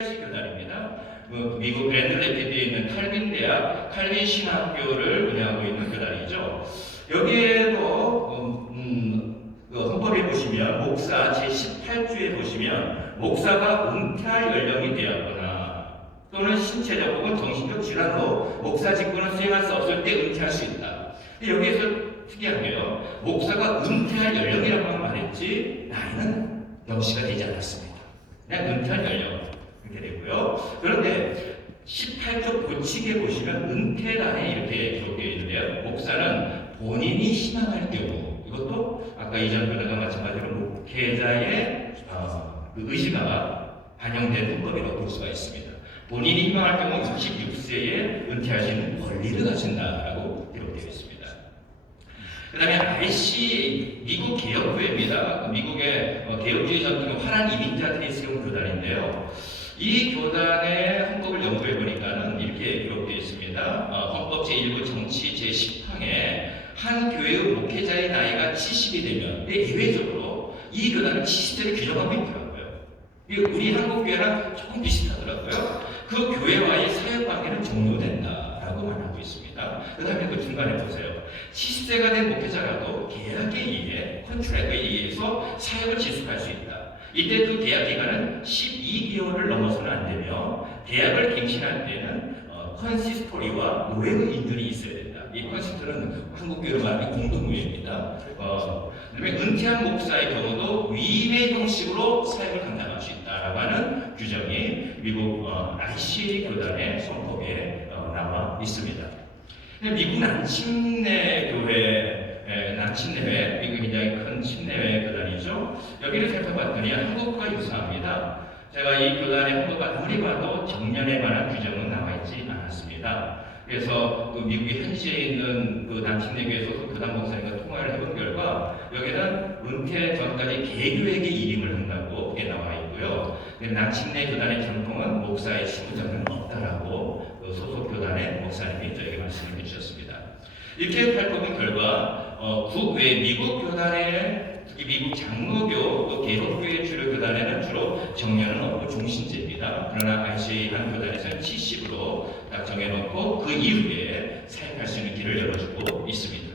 교단입니다. 미국 그랜드 레피드에 있는 칼빈 대학 칼빈 신학교를 운영하고 있는 교단이죠. 여기에도 헌법에 보시면 목사 제18조에 보시면 목사가 은퇴할 연령이 되었거나 또는 신체적 혹은 정신적 질환으로 목사 직분을 수행할 수 없을 때 은퇴할 수 있다. 근데 여기에서 특이한 게요, 목사가 은퇴할 연령이라고만 말했지 나이는 명시가 되지 않았습니다. 그냥 은퇴할 연령 이렇게 되고요. 그런데 18조 고칙에 보시면 은퇴란에 이렇게 기록되어 있는데요, 목사는 본인이 신앙할 경우, 이것도 아까 이전 교단과 마찬가지로 목회자의 그 의지가 반영된 헌법이라고 볼 수가 있습니다. 본인이 희망할 경우 66세에 은퇴할 수 있는 권리를 가진다라고 기록되어 있습니다. 그 다음에 RC 미국 개혁교회입니다. 미국의 개혁주의 전통의 화란 이민자들이 세운 교단인데요. 이 교단의 헌법을 연구해 보니까는 이렇게 기록되어 있습니다. 헌법 제1부 정치 제10항에 한 교회의 목회자의 나이가 70이 되면 예외적으로 이 교단은 70세를 규정하고 있더라고요. 우리 한국 교회랑 조금 비슷하더라고요. 그 교회와의 사역관계는 종료된다라고 말하고 있습니다. 그 다음에 그 중간에 보세요. 70세가 된 목회자라도 계약에 의해 컨트랙트에 의해서 사역을 지속할 수 있다. 이때 그 계약 기간은 12개월을 넘어서는 안 되며 계약을 갱신할 때는 컨시스토리와 노예의 인준이 있어야 된다. 이 컨시스토리는 한국교회로 말하면 공동의회입니다. 그다음에 은퇴한 목사의 경우도 위임의 형식으로 사역을 감당할 수 있다라고 하는 규정이 미국 RC 교단의 헌법에 나와 있습니다. 미국 남침내 교회, 남침내회, 미국 굉장히 큰 침내회 교단이죠. 여기를 살펴봤더니 한국과 유사합니다. 제가 이 교단의 헌법을 아무리 봐도 정년에 관한 규정은 나와 있지 않았습니다. 그래서 그 미국의 현지에 있는 그 남침내교회 소속 교단 목사님과 통화를 해본 결과 여기는 은퇴 전까지 개교에게 일임을 한다고 그게 나와 있고요. 남침내 교단의 전통은 목사의 지부장은 없다라고 그 소속 교단의 목사님이 저에게 말씀을 해주셨습니다. 이렇게 살펴본 결과 국외 미국 교단의 특히 미국 장로교 개혁교회 주류 교단에는 주로 정년은 없고 종신제입니다. 그러나 RCA 한 교단에서는 70으로 딱 정해놓고 그 이후에 사용할 수 있는 길을 열어주고 있습니다.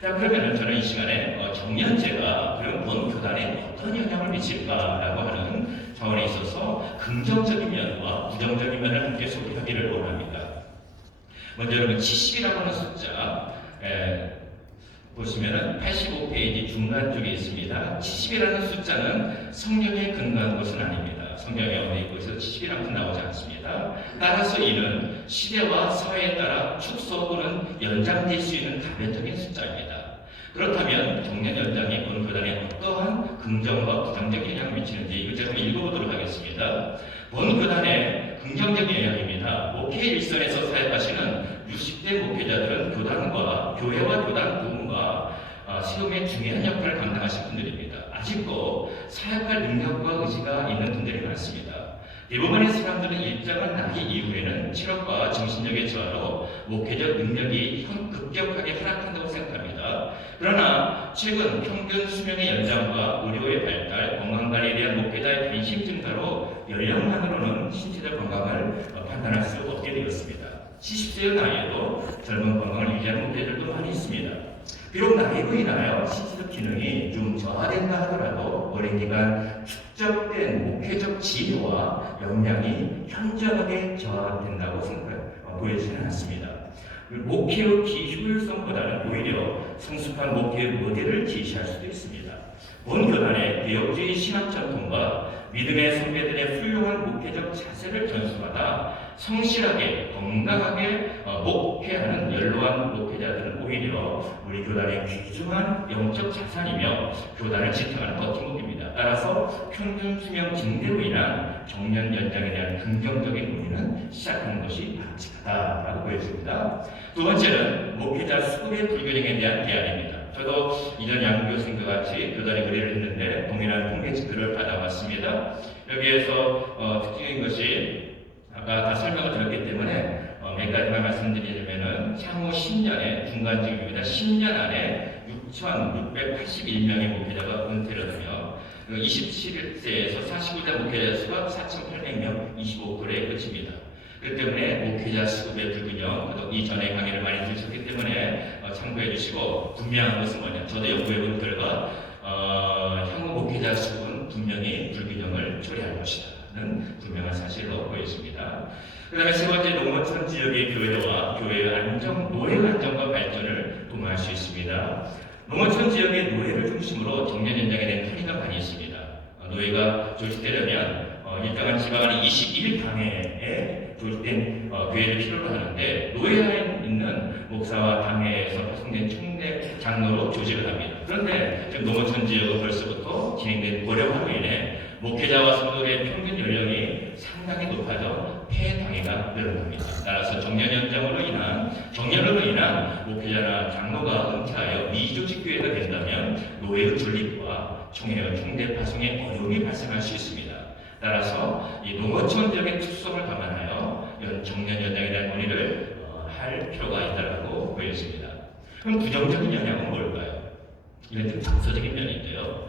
자, 그러면 저는 이 시간에 정년제가 그럼 본 교단에 어떤 영향을 미칠까라고 하는 차원에 있어서 긍정적인 면과 부정적인 면을 함께 소개하기를 원합니다. 먼저 여러분 70이라고 하는 숫자 보시면은 85페이지 중간 쪽에 있습니다. 70이라는 숫자는 성경에 근거한 것은 아닙니다. 성경에 어디 곳에서 70이라는 것은 나오지 않습니다. 따라서 이는 시대와 사회에 따라 축소 또는 연장될 수 있는 다변적인 숫자입니다. 그렇다면 정년 연장이 본 교단에 어떠한 긍정과 부정적인 영향을 미치는지 이걸 제가 한번 읽어보도록 하겠습니다. 본 교단의 긍정적인 영향입니다. 목회 일선에서 사역하시는 60대 목회자들은 교단과 교회와 교단 부흥과 세움의 중요한 역할을 감당하신 분들입니다. 아직도 사역할 능력과 의지가 있는 분들이 많습니다. 대부분의 사람들은 일정한 나이 이후에는 체력과 정신력의 저하로 목회적 능력이 급격하게 하락한다고 생각합니다. 그러나 최근 평균 수명의 연장과 의료의 발달, 건강관리에 대한 목회자의 관심 증가로 연령만으로는 신체적 건강을 판단할 수 없게 되었습니다. 70세의 나이에도 젊은 건강을 유지하는 목회자들도 많이 있습니다. 비록 나이로 인하여 신체적 기능이 좀 저하된다 하더라도 오랜 기간 축적된 목회적 지혜와 역량이 현저하게 저하된다고 보여지지는 않습니다. 목회의 기효율성보다는 오히려 성숙한 목회의 모델을 제시할 수도 있습니다. 본 교단의 개혁주의 신학 전통과 믿음의 선배들의 훌륭한 목회적 자세를 전수받아 성실하게 건강하게 목회하는 연로한 목회자들은 오히려 우리 교단의 귀중한 영적 자산이며 교단을 지탱하는 버팀목입니다. 따라서 평균 수명 증대로 인한 정년 연장에 대한 긍정적인 논의는 시작하는 것이 바람직하다라고 보여집니다. 두 번째는 목회자 수급의 불균형에 대한 대안입니다. 저도 이전 양교수님과 같이 교단에 의뢰를 했는데 동일한 통계 지표를 받아왔습니다. 여기에서 특징인 것이 아까 다 설명을 드렸기 때문에 몇 가지만 말씀드리자면은 향후 10년에 중간직입니다. 10년 안에 6,681명의 목회자가 은퇴를 하며 27세에서 49세 목회자 수가 4,800명, 25%에 그칩니다. 그렇기 때문에 목회자 수급의 불균형, 이전에 강의를 많이 들으셨기 때문에 참고해 주시고, 분명한 것은 뭐냐? 저도 연구해본 결과 향후 목회자 수급은 분명히 불균형을 초래할 것이라는 분명한 사실로 보여집니다. 그 다음에 세 번째, 농어촌 지역의 교회와 교회의 노예 안정과 발전을 도모할 수 있습니다. 농어촌 지역의 노예를 중심으로 정년 연장에 대한 편의가 많이 있습니다. 노예가 조직되려면 일정한 지방 안에 21당회에 조직된 교회를 필요로 하는데, 노예에 있는 목사와 당회에서 구성된 총대 장로로 조직을 합니다. 그런데 지금 농어촌 지역은 벌써부터 진행된 고령화로 인해 목회자와 성도의 평균 연령이 상당히 높아져 폐당회가 늘어납니다. 따라서 정년으로 인한 목회자나 장로가 은퇴하여 미조직 교회가 된다면 노예의 존립과 총대 파송에 어려움이 발생할 수 있습니다. 따라서 이 농어촌 지역의 특성을 감안하여 정년 연장에 대한 논의를 할 필요가 있다고 보여집니다. 그럼 부정적인 영향은 뭘까요? 이건 좀 정서적인 면인데요.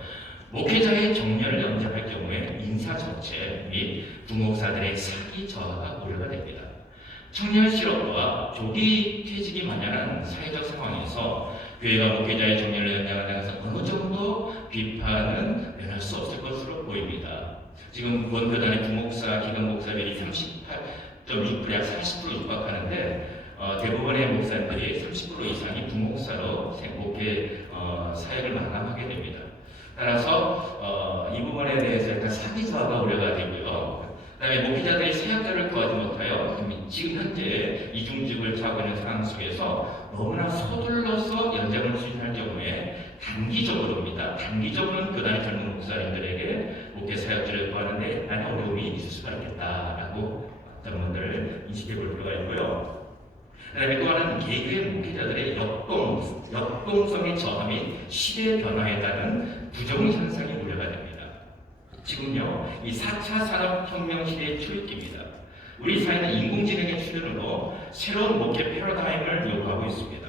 목회자의 정년을 연장할 경우에 인사 정책 및 부목사들의 사기 저하가 우려가 됩니다. 청년 실업과 조기 퇴직이 만연한 사회적 상황에서 교회가 목회자의 정년을 연장하는 것은 어느 정도 비판은 면할 수 없을 것으로 보입니다. 지금 본교단의 부목사, 기관목사들이 38.6%, 약 40% 육박하는데 대부분의 목사들이 30% 이상이 부목사로 목회 사역을 마감하게 됩니다. 따라서 이 부분에 대해서 약간 사기 저하가 우려가 되고요. 그다음에 목회자들이 사역자를 구하지 못하여 지금 현재 이중직을 차고 있는 상황 속에서 너무나 서둘러서 연장을 추진할 경우에 단기적으로는 교단의 젊은 목사님들에게 목회 사역자를 구하는데 많은 어려움이 있을 수가 있겠다라고 어떤 분들을 인식해 볼 필요가 있고요. 그다음에 또 하나는 개개의 목회자들의 역동성의 저하 및 시대 변화에 따른 부정현상이 우려가 됩니다. 지금요, 이 4차 산업혁명 시대의 초입기입니다. 우리 사회는 인공지능의 출현으로 새로운 목회 패러다임을 요구하고 있습니다.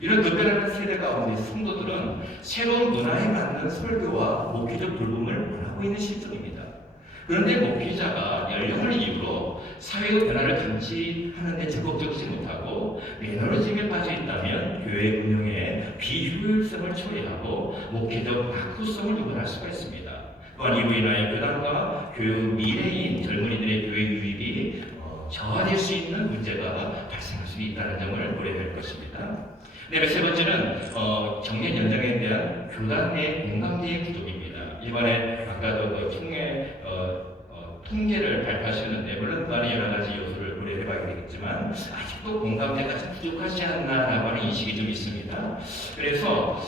이런 급변하는 세대 가운데 성도들은 새로운 문화에 맞는 설교와 목회적 돌봄을 원하고 있는 실정입니다. 그런데 목회자가 연령을 이유로 사회의 변화를 감지하는 데 적극적이지 못하고 매너리즘에 빠져 있다면 교회 운영에 비효율성을 초래하고 목회적 악후성을 유발할 수가 있습니다. 또한 이로 인하여 교단과 교회의 미래인 젊은이들의 교회 유입이 저하될 수 있는 문제가 발생할 수 있다는 점을 고려해야 할 것입니다. 네, 세 번째는 정년 연장에 대한 교단 내 공감대의 부족입니다. 이번에 아까도 통계를 발표하셨는데, 물론 많이 여러 가지 요소를 고려해봐야 되겠지만 아직도 공감대가 좀 부족하지 않나라고 하는 인식이 좀 있습니다. 그래서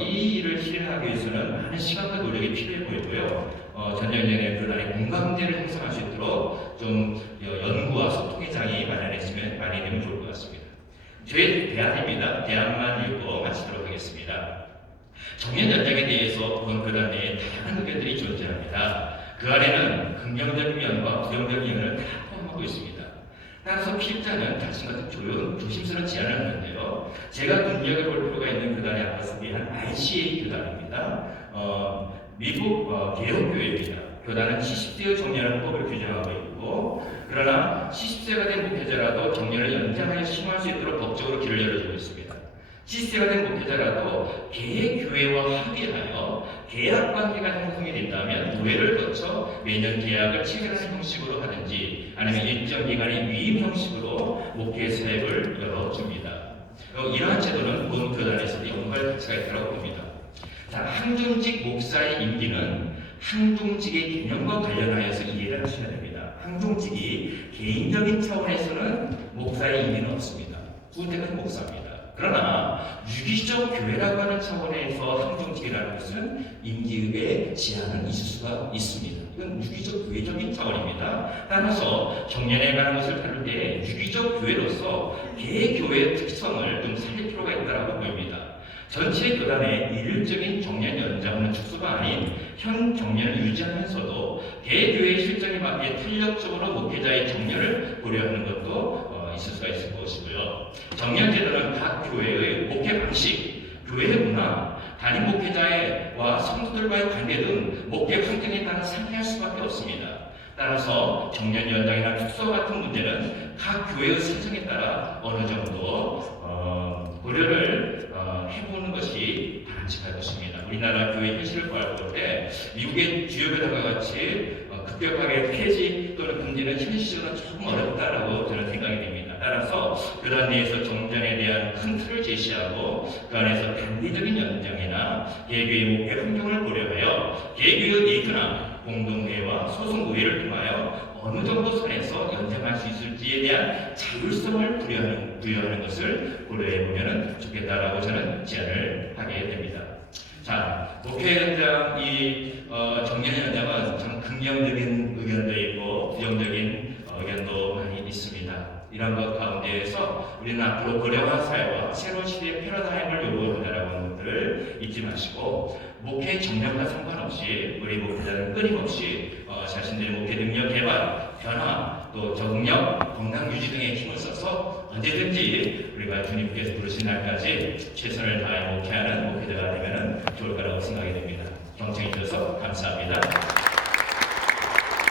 이 일을 실현하기 위해서는 많은 시간과 노력이 필요해 보이고요. 전년연의 교단의 공감대를 형성할 수 있도록 좀 연구와 소통의 장이 마련되면 좋을 것 같습니다. 제 대안입니다. 대안만 읽고 마치도록 하겠습니다. 정년 연장에 대해서 본 교단 내에 다양한 의견들이 존재합니다. 그 안에는 긍정적인 면과 부정적인 면을 다 포함하고 있습니다. 따라서 피해자는 자신과 조심스러운 제안을 하는데요. 제가 눈여겨볼 필요가 있는 교단의 아까 소개한 RCA 교단입니다. 미국 개혁교회입니다. 교단은 70세의 정년을 법을 규정하고 있고, 그러나 70세가 된 목회자라도 정년을 연장하여 신청할 수 있도록 법적으로 길을 열어주고 있습니다. 70세가 된 목회자라도 개교회와 합의하여 계약 관계가 형성이 된다면 노예를 거쳐 매년 계약을 체결하는 형식으로 하든지 아니면 일정 기간의 위임 형식으로 목회 사역을 열어줍니다. 이러한 제도는 본 교단에서도 연구할 가치가 있다고 봅니다. 자, 항중직 목사의 임기는 항중직의 개념과 관련하여서 이해를 하셔야 됩니다. 항중직이 개인적인 차원에서는 목사의 임기는 없습니다. 구태가 목사입니다. 그러나 유기적 교회라고 하는 차원에서 항중직이라는 것은 임기의 제한은 있을 수가 있습니다. 이건 유기적 교회적인 차원입니다. 따라서 정년에 관한 것을 다룰 때 유기적 교회로서 개교회의 특성을 좀 살릴 필요가 있다고 보입니다. 전체 교단의 일률적인 정년 연장은 축소가 아닌 현 정년을 유지하면서도 대교회의 실정에 맞게 탄력적으로 목회자의 정년을 고려하는 것도 있을 수가 있을 것이고요. 정년 제도는 각 교회의 목회 방식, 교회의 문화, 담임 목회자와 성도들과의 관계 등 목회 환경에 따라 상이할 수밖에 없습니다. 따라서 청년연장이나 특소 같은 문제는 각 교회의 사정에 따라 어느 정도 고려를 해보는 것이 바람직할 것입니다. 우리나라 교회 현실을 볼 때 미국의 주요 교단과 같이 급격하게 폐지 또는 금지는 현실적으로 조금 어렵다라고 저는 생각이 됩니다. 따라서 교단 내에서 정전에 대한 큰 틀을 제시하고 그 안에서 단기적인 연장이나 개교의 목회 환경을 고려하여 개교의 리그나 공동회와 소속의회를 통하여 어느 정도 선에서 연장할 수 있을지에 대한 자율성을 부여하는 것을 고려해 보면 좋겠다라고 저는 제안을 하게 됩니다. 자, 목회 현장 정년 현장은 참 긍정적인 의견도 있고 부정적인 의견도 많이 있습니다. 이런 것 가운데에서 우리는 앞으로 고령화 사회와 새로운 시대의 패러다임을 요구한다라는 것들을 잊지 마시고 목회 정량과 상관없이 우리 목회자는 끊임없이 자신들의 목회 능력 개발, 변화, 또 적응력, 건강 유지 등의 힘을 써서 언제든지 우리가 주님께서 부르신 날까지 최선을 다해 목회하는 목회자가 되면 좋을 거라고 생각이 됩니다. 경청해 주셔서 감사합니다.